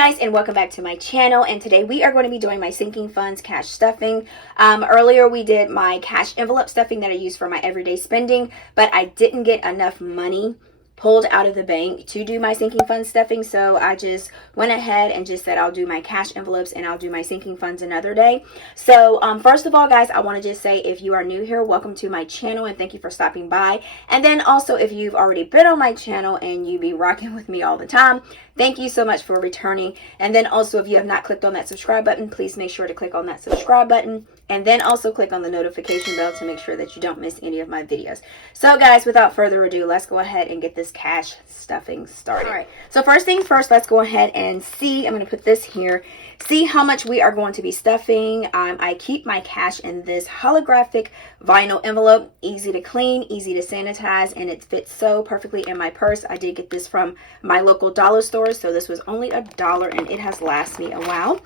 guys, and welcome back to my channel. And today we are going to be doing my sinking funds cash stuffing. Earlier we did my cash envelope stuffing that I use for my everyday spending, but I didn't get enough money pulled out of the bank to do my sinking fund stuffing, so I just went ahead and just said I'll do my cash envelopes and I'll do my sinking funds another day. So first of all, guys, I want to just say, if you are new here, welcome to my channel and thank you for stopping by. And then also, if you've already been on my channel and you be rocking with me all the time, thank you so much for returning. And then also, if you have not clicked on that subscribe button, please make sure to click on that subscribe button, and then also click on the notification bell to make sure that you don't miss any of my videos. So guys, without further ado, let's go ahead and get this cash stuffing started. All right, so first things first, let's go ahead and see. I'm going to put this here. See how much we are going to be stuffing. I keep my cash in this holographic vinyl envelope. Easy to clean, easy to sanitize, and it fits so perfectly in my purse. I did get this from my local dollar store, so this was only $1 and it has lasted me a while.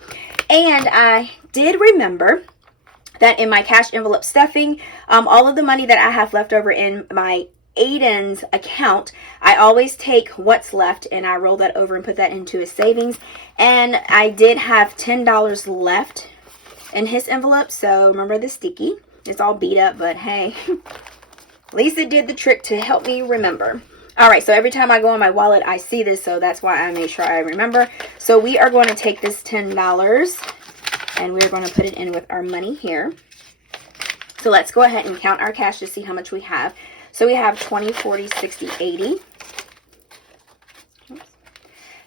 And I did remember that in my cash envelope stuffing, all of the money that I have left over in my Aiden's account, I always take what's left and I roll that over and put that into his savings. And I did have $10 left in his envelope. So remember the sticky, it's all beat up, but hey, at least it did the trick to help me remember. All right, so every time I go in my wallet, I see this, so that's why I made sure I remember. So we are going to take this $10 and we're going to put it in with our money here. So let's go ahead and count our cash to see how much we have. So we have 20, 40, 60, 80,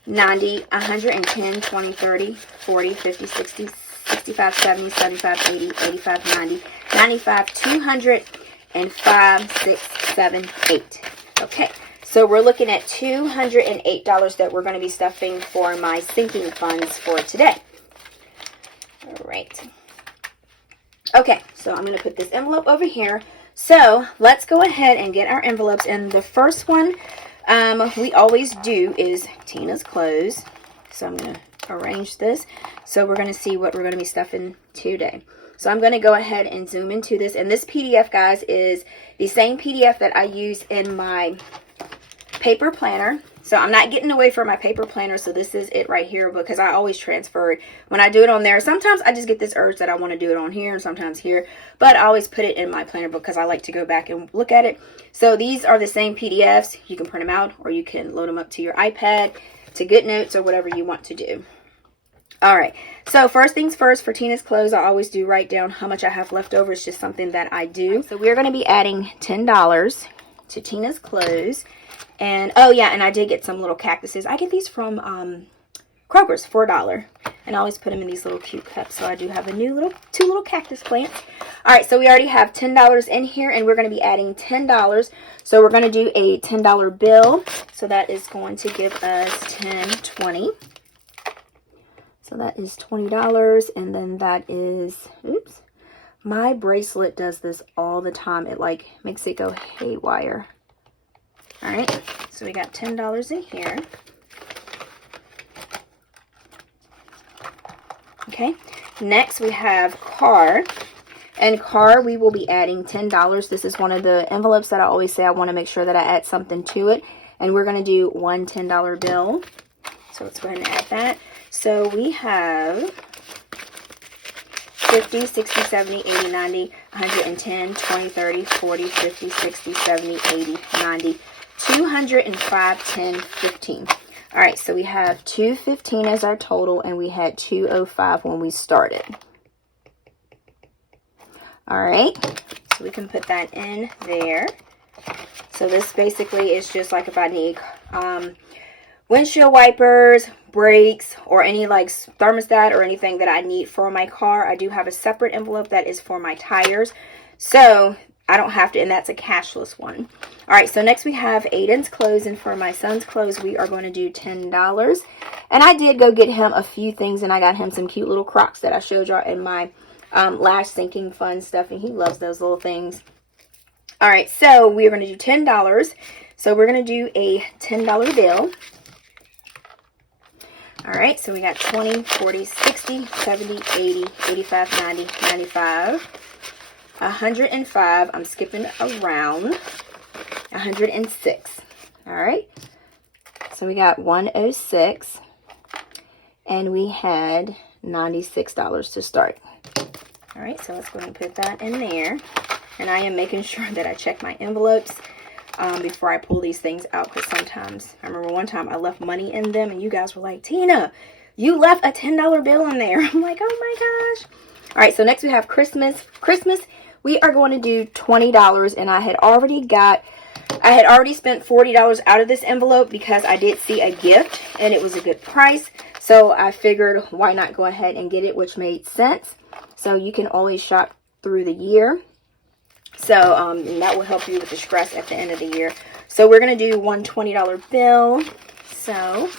90, 110, 20, 30, 40, 50, 60, 65, 70, 75, 80, 85, 90, 95, 200, and 5, 6, 7, 8. Okay, so we're looking at $208 that we're going to be stuffing for my sinking funds for today. All right. Okay, so I'm going to put this envelope over here. So let's go ahead and get our envelopes. And the first one we always do is Tina's clothes. So I'm going to arrange this. So we're going to see what we're going to be stuffing today. So I'm going to go ahead and zoom into this. And this PDF, guys, is the same PDF that I use in my paper planner. So I'm not getting away from my paper planner, so this is it right here, because I always transfer it. When I do it on there, sometimes I just get this urge that I want to do it on here and sometimes here, but I always put it in my planner because I like to go back and look at it. So these are the same PDFs. You can print them out or you can load them up to your iPad, to GoodNotes, or whatever you want to do. All right, so first things first, for Tina's clothes, I always do write down how much I have left over. It's just something that I do. So we're going to be adding $10 to Tina's clothes. And oh yeah, and I did get some little cactuses. I get these from Kroger's for $1, and I always put them in these little cute cups. So I do have a new two little cactus plants. All right, so we already have $10 in here, and we're going to be adding $10. So we're going to do a $10 bill. So that is going to give us 10, 20. So that is $20, and then that is, oops, my bracelet does this all the time. It like makes it go haywire. All right, so we got $10 in here. Okay, next we have car. And car, we will be adding $10. This is one of the envelopes that I always say I want to make sure that I add something to it. And we're going to do one $10 bill. So let's go ahead and add that. So we have 50, 60, 70, 80, 90, 110, 20, 30, 40, 50, 60, 70, 80, 90, 205, 10, 15. All right, so we have 215 as our total, and we had 205 when we started. All right, so we can put that in there. So this basically is just like if I need windshield wipers, brakes, or any like thermostat or anything that I need for my car. I do have a separate envelope that is for my tires. So I don't have to, and that's a cashless one. All right, so next we have Aiden's clothes, and for my son's clothes, we are going to do $10. And I did go get him a few things, and I got him some cute little Crocs that I showed y'all in my last sinking fund stuff, and he loves those little things. All right, so we are going to do $10. So we're going to do a $10 bill. All right, so we got 20, 40, 60, 70, 80, 85, 90, 95, 105. I'm skipping around. 106. All right, so we got 106. and we had $96 to start. All right, so let's go ahead and put that in there. And I am making sure that I check my envelopes before I pull these things out, because sometimes, I remember one time I left money in them and you guys were like, Tina, you left a $10 bill in there. I'm like, oh my gosh. All right, so next we have Christmas. Christmas, we are going to do $20, and I had already spent $40 out of this envelope because I did see a gift and it was a good price. So I figured, why not go ahead and get it, which made sense. So you can always shop through the year. So and that will help you with the stress at the end of the year. So we're going to do one $20 bill. So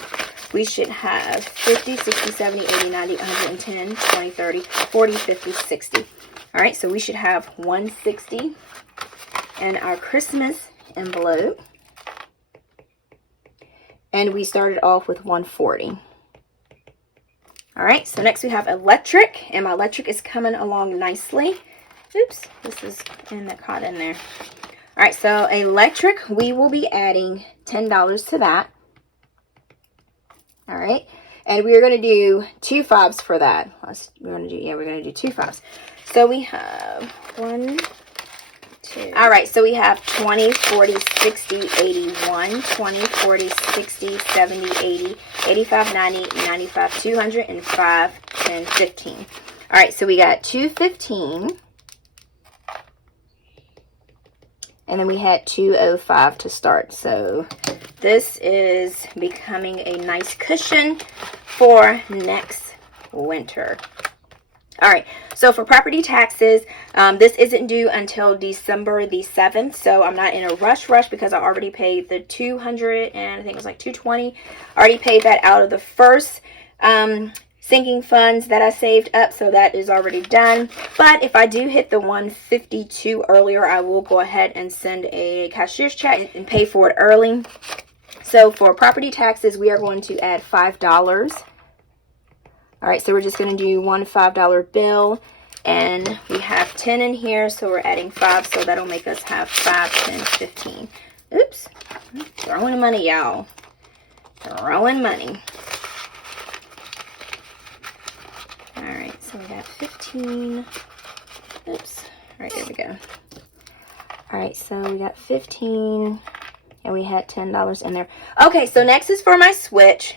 we should have 50, 60, 70, 80, 90, 110, 20, 30, 40, 50, 60. All right, so we should have 160 in our Christmas envelope. And we started off with 140. All right, so next we have electric, and my electric is coming along nicely. Oops, this is caught in there. All right, so electric, we will be adding $10 to that. All right, and we're going to do 2 5s for that. We're going to do 2 5s. So we have 1, 2. All right, so we have 20, 40, 60, 81, 20, 40, 60, 70, 80, 85, 90, 95, 205, 10, 15. All right, so we got 215. And then we had 205 to start. So this is becoming a nice cushion for next winter. All right, so for property taxes, this isn't due until December the 7th. So I'm not in a rush because I already paid the $200 and I think it was like $220. I already paid that out of the first sinking funds that I saved up, so that is already done. But if I do hit the 152 earlier, I will go ahead and send a cashier's check and pay for it early. So for property taxes, we are going to add $5. All right, so we're just going to do one $5 bill, and we have 10 in here, so we're adding 5, so that'll make us have 5, 10, 15. Oops, throwing money, y'all. Throwing money. All right, so we got 15. Oops. All right, there we go. All right, so we got 15, and we had $10 in there. Okay, so next is for my Switch,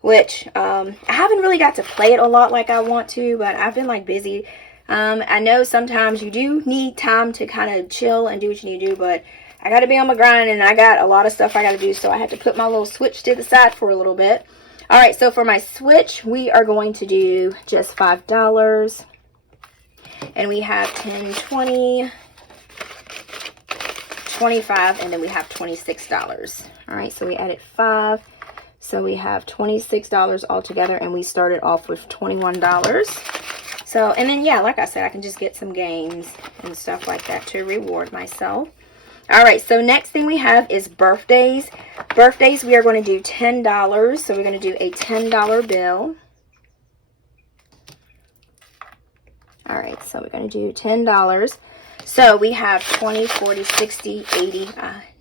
which I haven't really got to play it a lot like I want to, but I've been like busy. I know sometimes you do need time to kind of chill and do what you need to do, but I got to be on my grind, and I got a lot of stuff I got to do, so I had to put my little Switch to the side for a little bit. All right, so for my Switch, we are going to do just $5. And we have 10, 20, 25, and then we have $26. All right, so we added 5. So we have $26 altogether, and we started off with $21. So, and then, yeah, like I said, I can just get some games and stuff like that to reward myself. All right, so next thing we have is birthdays. Birthdays, we are going to do $10. So we're going to do a $10 bill. All right, so we're going to do $10. So we have 20, 40, 60, 80,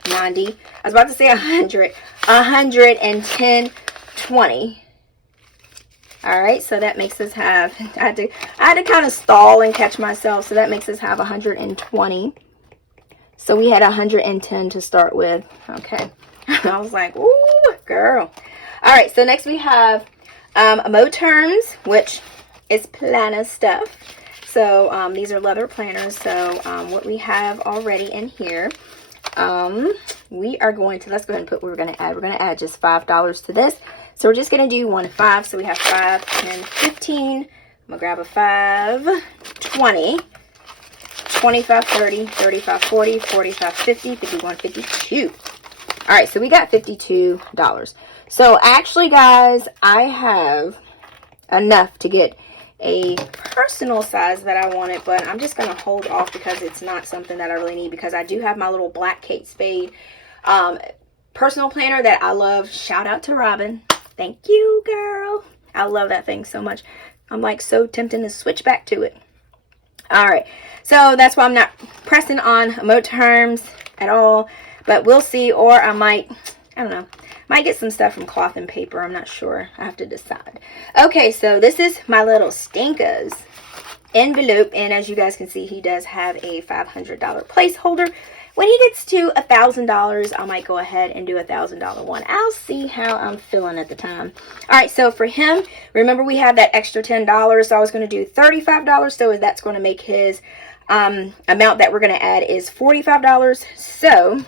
90. I was about to say 100. 110, 20. All right, so that makes us have, I had to kind of stall and catch myself. So that makes us have 120. So we had 110 to start with. Okay. I was like, ooh, girl. All right, so next we have Moterms, which is planner stuff. So these are leather planners. So what we have already in here, we are going to, let's go ahead and put what we're going to add. We're going to add just $5 to this. So we're just going to do 1 5. So we have 5, 10, 15. I'm going to grab a 5, 20. 25, 30, 35, 40, 45, 50, 51, 52. All right, so we got $52. So actually, guys, I have enough to get a personal size that I wanted, but I'm just going to hold off because it's not something that I really need, because I do have my little black Kate Spade personal planner that I love. Shout out to Robin. Thank you, girl. I love that thing so much. I'm like so tempted to switch back to it. All right, so that's why I'm not pressing on Moterms at all, but we'll see. Or I might, I don't know, Might get some stuff from cloth and paper. I'm not sure. I have to decide. Okay, so this is my little Stankas envelope. And as you guys can see, he does have a $500 placeholder. When he gets to $1,000, I might go ahead and do a $1,000 one. I'll see how I'm feeling at the time. All right, so for him, remember we have that extra $10. So I was going to do $35. So that's going to make his amount that we're going to add is $45. So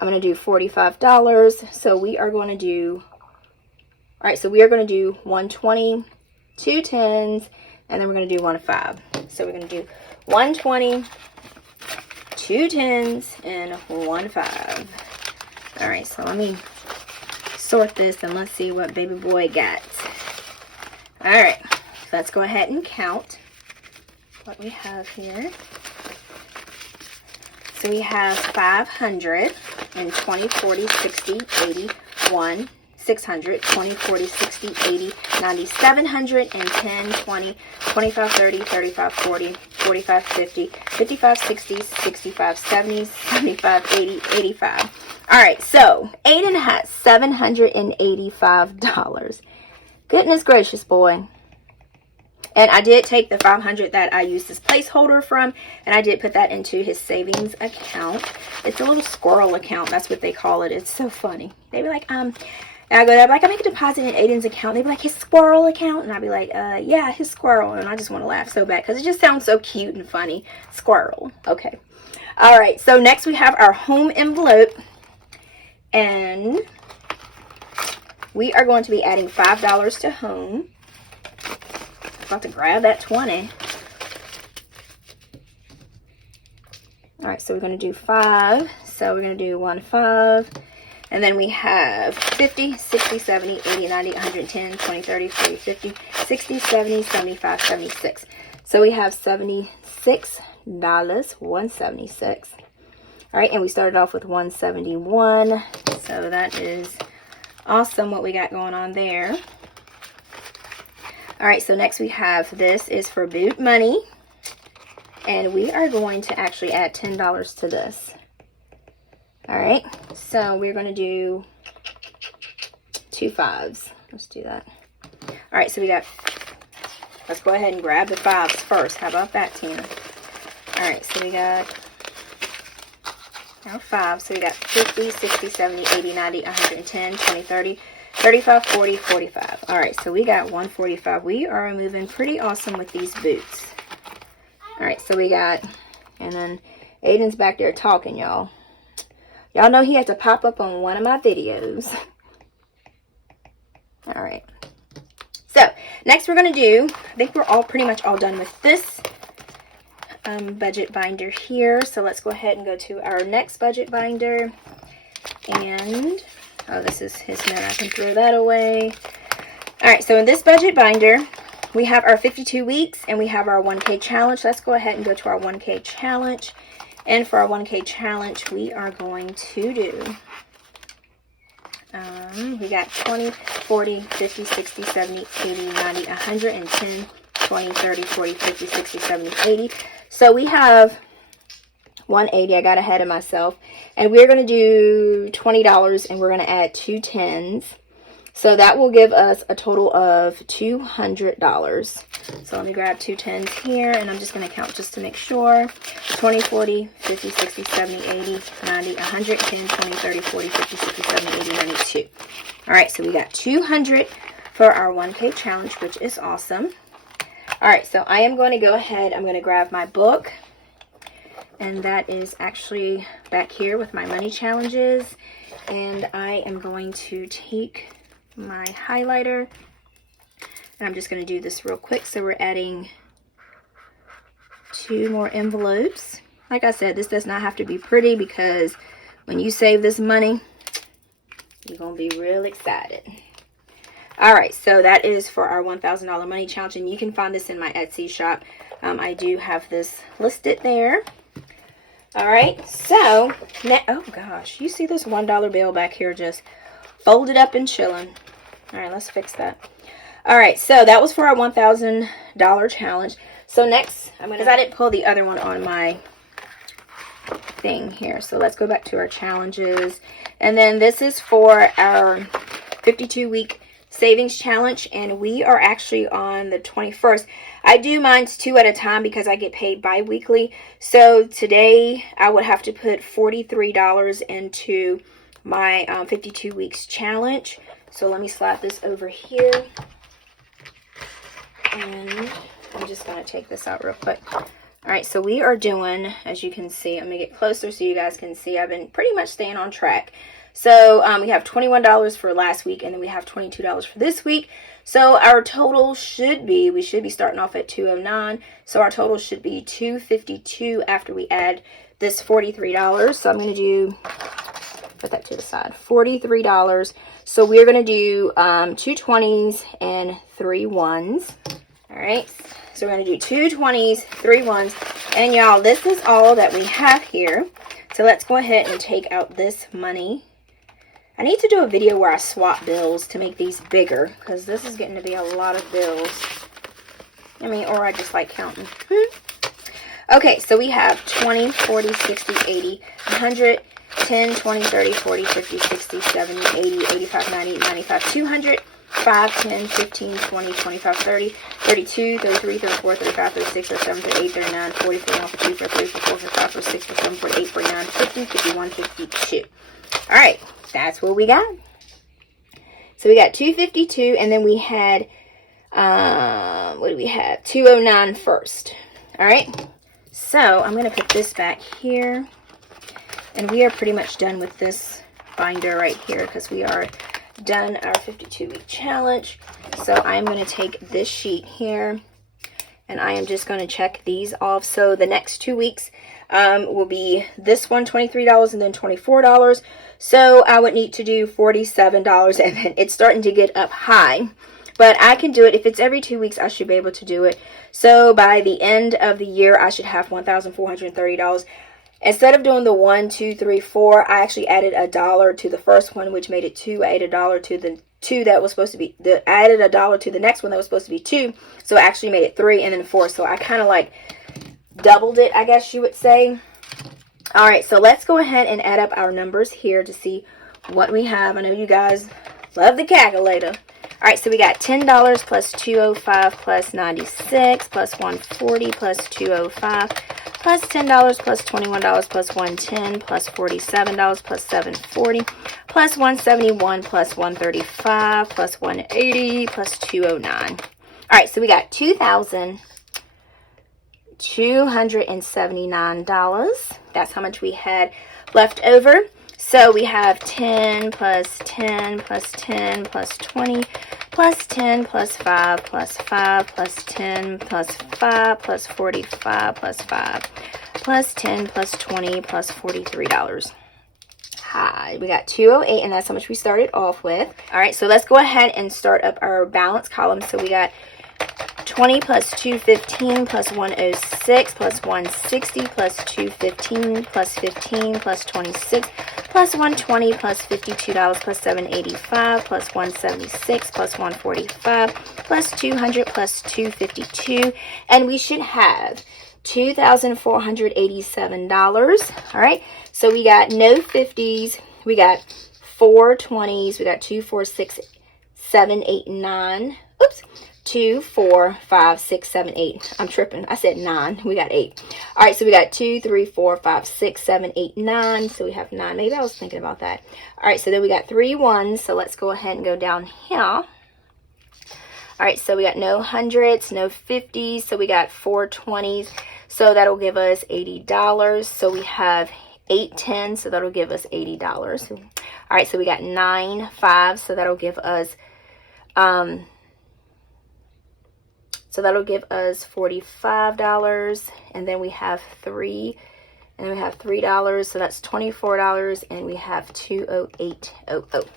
I'm going to do $45. So we are going to do, all right, so we are going to do 120, 2 10s, and then we're going to do 1 5. So we're going to do 120, 2 10s, and 1 5. All right, so let me sort this and let's see what baby boy got. All right, so let's go ahead and count what we have here. So we have 500 and 20, 40, 60, 80, 1, 600, 20, 40, 60, 80, 90, 700, and 10, 20, 25, 30, 35, 40, 45, 50, 55, 60, 65, 70, 75, 80, 85. All right, so Aiden has $785. Goodness gracious, boy. And I did take the 500 that I used as placeholder from, and I did put that into his savings account. It's a little squirrel account. That's what they call it. It's so funny. They'd be like, and I go there, I'd be like, I make a deposit in Aiden's account. They'd be like, his squirrel account? And I'd be like, yeah, his squirrel. And I just want to laugh so bad because it just sounds so cute and funny. Squirrel. Okay. All right. So next we have our home envelope. And we are going to be adding $5 to home. About to grab that 20. All right, so we're going to do 5. So we're going to do 1 5. And then we have 50, 60, 70, 80, 90, 110, 20, 30, 40, 50, 60, 70, 75, 76. So we have $76, 176. All right, and we started off with 171. So that is awesome what we got going on there. All right, so next we have, this is for boot money. And we are going to actually add $10 to this. All right, so we're going to do 2 5s. Let's do that. All right, so we got, let's go ahead and grab the 5s first. How about that, Tina? All right, so we got our 5. So we got 50, 60, 70, 80, 90, 110, 20, 30, 35, 40, 45. All right, so we got 145. We are moving pretty awesome with these boots. All right, so we got, and then Aiden's back there talking, y'all. Y'all know he had to pop up on one of my videos. All right. So, next we're going to do, I think we're all pretty much all done with this budget binder here. So, let's go ahead and go to our next budget binder. And, oh, this is his note. I can throw that away. All right, so in this budget binder, we have our 52 weeks and we have our 1K challenge. Let's go ahead and go to our 1K challenge. And for our 1K challenge, we are going to do, we got 20, 40, 50, 60, 70, 80, 90, 110, 20, 30, 40, 50, 60, 70, 80. So we have 180. I got ahead of myself. And we're going to do $20 and we're going to add 2 10s. So that will give us a total of $200. So let me grab 2 10s here, and I'm just going to count just to make sure. 20, 40, 50, 60, 70, 80, 90, 110, 20, 30, 40, 50, 60, 70, 80, 92. All right, so we got 200 for our 1K challenge, which is awesome. All right, so I am going to go ahead. I'm going to grab my book, and that is actually back here with my money challenges. And I am going to take my highlighter, and I'm just going to do this real quick. So we're adding 2 more envelopes. Like I said, this does not have to be pretty, because when you save this money, you're going to be real excited. All right, so that is for our $1,000 money challenge, and you can find this in my Etsy shop. I do have this listed there. All right, so oh gosh, you see this $1 bill back here just folded up and chilling. All right, let's fix that. All right, so that was for our $1,000 challenge. So next, I'm gonna, because I didn't pull the other one on my thing here. So let's go back to our challenges. And then this is for our 52-week savings challenge, and we are actually on the 21st. I do mine's 2 at a time because I get paid bi-weekly. So today I would have to put $43 into my 52 weeks challenge. So let me slide this over here, and I'm just going to take this out real quick. All right, so we are doing, as you can see, I'm going to get closer so you guys can see. I've been pretty much staying on track. So we have $21 for last week, and then we have $22 for this week. So our total should be, we should be starting off at $209. So our total should be $252 after we add this $43. So I'm going to do, put that to the side, $43. So we're going to do 2 20s and 3 1s. All right. So we're going to do 2 20s, 3 1s. And y'all, this is all that we have here. So let's go ahead and take out this money. I need to do a video where I swap bills to make these bigger, because this is getting to be a lot of bills. I mean, or I just like counting. Okay, so we have 20, 40, 60, 80, 100, 10, 20, 30, 40, 50, 60, 70, 80, 85, 90, 95, 200, 5, 10, 15, 20, 25, 30, 32, 33, 34, 35, 36, 37, 38, 39, 40, 41, 42, 43, 44, 45, 46, 47, 48, 49, 50, 51, 52. All right. That's what we got. So we got 252, and then we had, what do we have? 209 first. All right. So I'm going to put this back here, and we are pretty much done with this binder right here because we are done our 52-week challenge. So I'm going to take this sheet here, and I am just going to check these off. So the next 2 weeks will be this one, $23, and then $24. So I would need to do $47, and then it's starting to get up high. But I can do it. If it's every 2 weeks, I should be able to do it. So by the end of the year, I should have $1,430. Instead of doing the 1, 2, 3, 4, I actually added $1 to the first one, which made it 2. I added $1 to the 2 that was supposed to be, I added $1 to the next one that was supposed to be 2. So I actually made it 3 and then 4. So I kind of like doubled it, I guess you would say. All right, so let's go ahead and add up our numbers here to see what we have. I know you guys love the calculator. All right, so we got $10 plus $205 plus 96 plus $140 plus $205 plus $10 plus $21 plus $110 plus $47 plus $740 plus $171 plus $135 plus $180 plus $209. All right, so we got $2,279. That's how much we had left over. So we have 10 plus 10 plus 10 plus 20 plus 10 plus 5 plus 5 plus 10 plus 5 plus 45 plus 5 plus 10 plus 20 plus $43. Hi, we got 208, and that's how much we started off with. All right, so let's go ahead and start up our balance column. So we got 20 plus 215 plus 106 plus 160 plus 215 plus 15 plus 26 plus 120 plus $52 plus 785 plus 176 plus 145 plus 200 plus 252, and we should have $2,487. All right, so we got no 50s, we got 4 20s, we got 2, 4, 6, 7, 8, 9. Oops. 2, 4, 5, 6, 7, 8. I'm tripping. I said 9. We got 8. All right, so we got 2, 3, 4, 5, 6, 7, 8, 9. So we have 9. Maybe I was thinking about that. All right, so then we got 3 1s. So let's go ahead and go down here. All right, so we got no hundreds, no 50s. So we got 4 20s. So that'll give us $80. So we have 8 10s. So that'll give us $80. All right, so we got 9 5s. So that'll give us $45, and then we have 3, and then we have $3, so that's $24, and we have $208.00.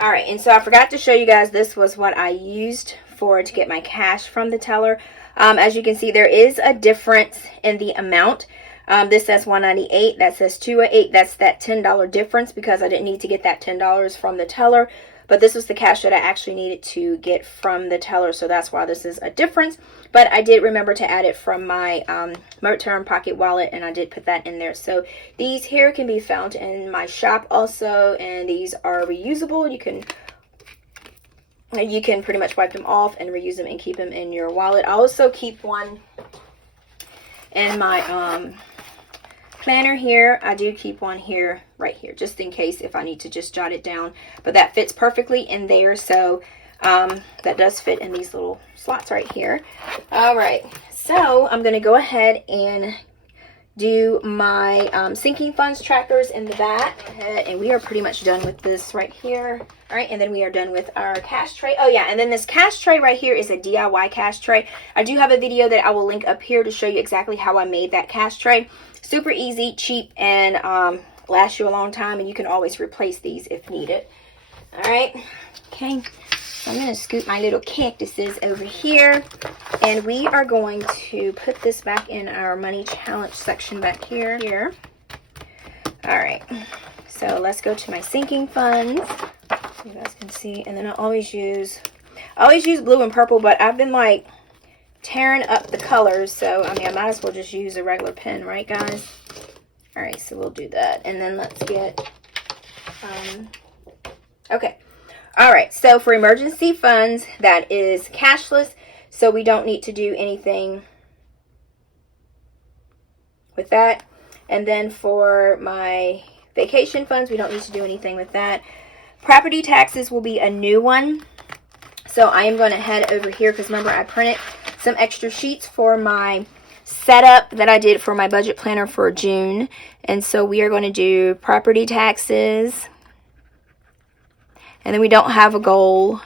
All right, and so I forgot to show you guys, this was what I used to get my cash from the teller. As you can see, there is a difference in the amount. This says $198, that says $208. That's that $10 difference because I didn't need to get that $10 from the teller. But this was the cash that I actually needed to get from the teller, so that's why this is a difference. But I did remember to add it from my Moterm Pocket Wallet, and I did put that in there. So these here can be found in my shop also, and these are reusable. You can pretty much wipe them off and reuse them and keep them in your wallet. I also keep one in my planner here. I do keep one here, right here, just in case if I need to just jot it down. But that fits perfectly in there, so that does fit in these little slots right here. All right, so I'm going to go ahead and do my sinking funds trackers in the back, and we are pretty much done with this right here. All right, and then we are done with our cash tray. Oh yeah, and then this cash tray right here is a DIY cash tray. I do have a video that I will link up here to show you exactly how I made that cash tray. Super easy, cheap, and lasts you a long time, and you can always replace these if needed. All right, okay, so I'm going to scoop my little cactuses over here, and we are going to put this back in our money challenge section back here. All right, so let's go to my sinking funds. You guys can see, and then I always use blue and purple, but I've been like tearing up the colors, so I mean I might as well just use a regular pen, right guys? All right, so we'll do that, and then let's get okay. All right, so for emergency funds, that is cashless, so we don't need to do anything with that. And then for my vacation funds, we don't need to do anything with that. Property taxes will be a new one. So I am going to head over here because remember I printed some extra sheets for my setup that I did for my budget planner for June. And so we are going to do property taxes. And then we don't have a goal.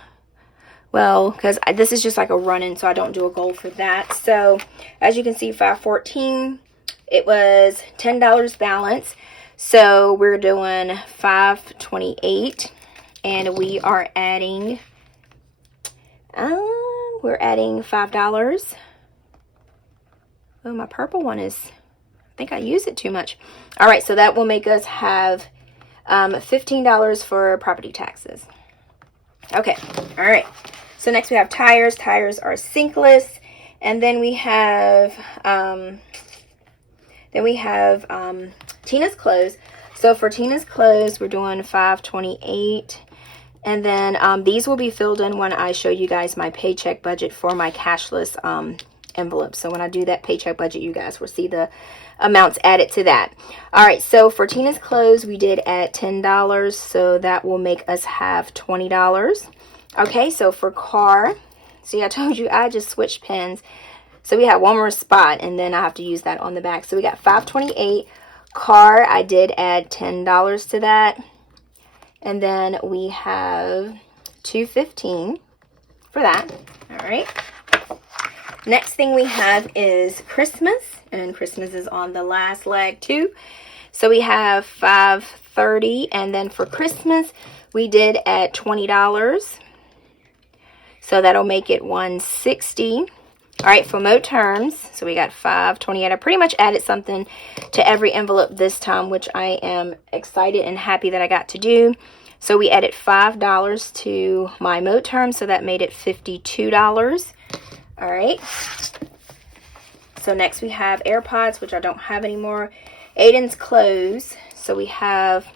Well, because this is just like a run-in, so I don't do a goal for that. So as you can see, 514, it was $10 balance. So we're doing 528. And we are adding, $5. Oh, my purple one is, I think I use it too much. All right, so that will make us have $15 for property taxes. Okay, all right. So next we have tires. Tires are sinkless. And then we have, Tina's clothes. So for Tina's clothes, we're doing 528. And then these will be filled in when I show you guys my paycheck budget for my cashless envelope. So when I do that paycheck budget, you guys will see the amounts added to that. All right, so for Tina's clothes, we did add $10. So that will make us have $20. Okay, so for car, see, I told you I just switched pens. So we have one more spot, and then I have to use that on the back. So we got 528. Car, I did add $10 to that. And then we have $215 for that. All right. Next thing we have is Christmas. And Christmas is on the last leg too. So we have $530. And then for Christmas, we did add $20. So that'll make it $160. All right, for Moterms, so we got $528. I pretty much added something to every envelope this time, which I am excited and happy that I got to do. So we added $5 to my Moterms, so that made it $52. All right. So next we have AirPods, which I don't have anymore. Aiden's clothes, so we have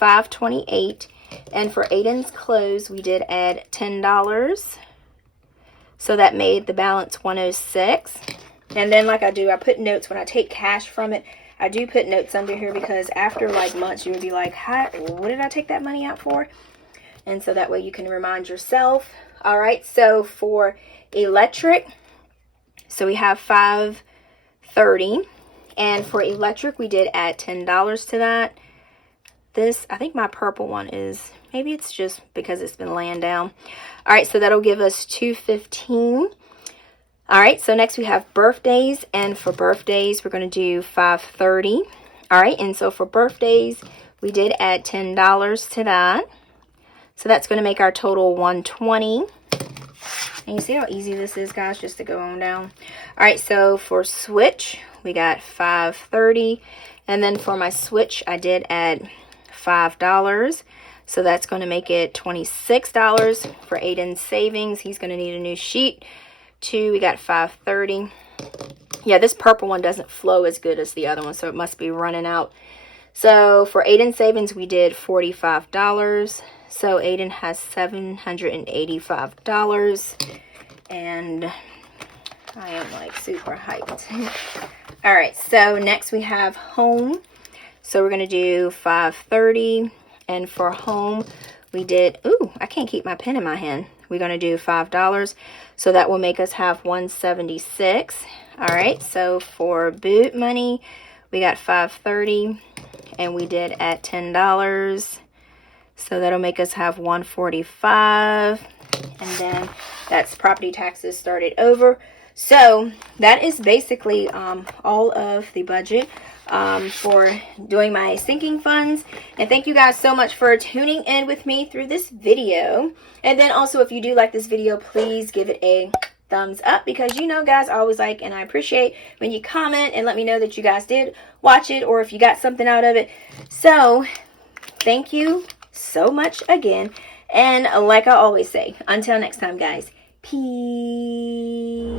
$528. And for Aiden's clothes, we did add $10. So that made the balance $106. And then like I do, I put notes when I take cash from it. I do put notes under here because after like months, you would be like, what did I take that money out for? And so that way you can remind yourself. All right, so for electric, so we have $530. And for electric, we did add $10 to that. This, I think my purple one is, maybe it's just because it's been laying down. All right, so that'll give us $215. All right, so next we have birthdays. And for birthdays, we're going to do $530. All right, and so for birthdays, we did add $10 to that. So that's going to make our total $120. And you see how easy this is, guys, just to go on down. All right, so for Switch, we got $530. And then for my Switch, I did add $5. So that's going to make it $26 for Aiden's savings. He's going to need a new sheet 2, we got 530. Yeah, this purple one doesn't flow as good as the other one, so it must be running out. So for Aiden savings, we did $45. So Aiden has $785. And I am like super hyped. All right, so next we have home. So we're going to do 530. And for home, we did, ooh, I can't keep my pen in my hand. We're going to do $5. So that will make us have 176. All right, so for boot money, we got 530. And we did at $10. So that'll make us have 145. And then that's property taxes started over. So that is basically all of the budget for doing my sinking funds. And thank you guys so much for tuning in with me through this video. And then also, if you do like this video, please give it a thumbs up, because you know, guys, I always like and I appreciate when you comment and let me know that you guys did watch it or if you got something out of it. So thank you so much again. And like I always say, until next time, guys, peace.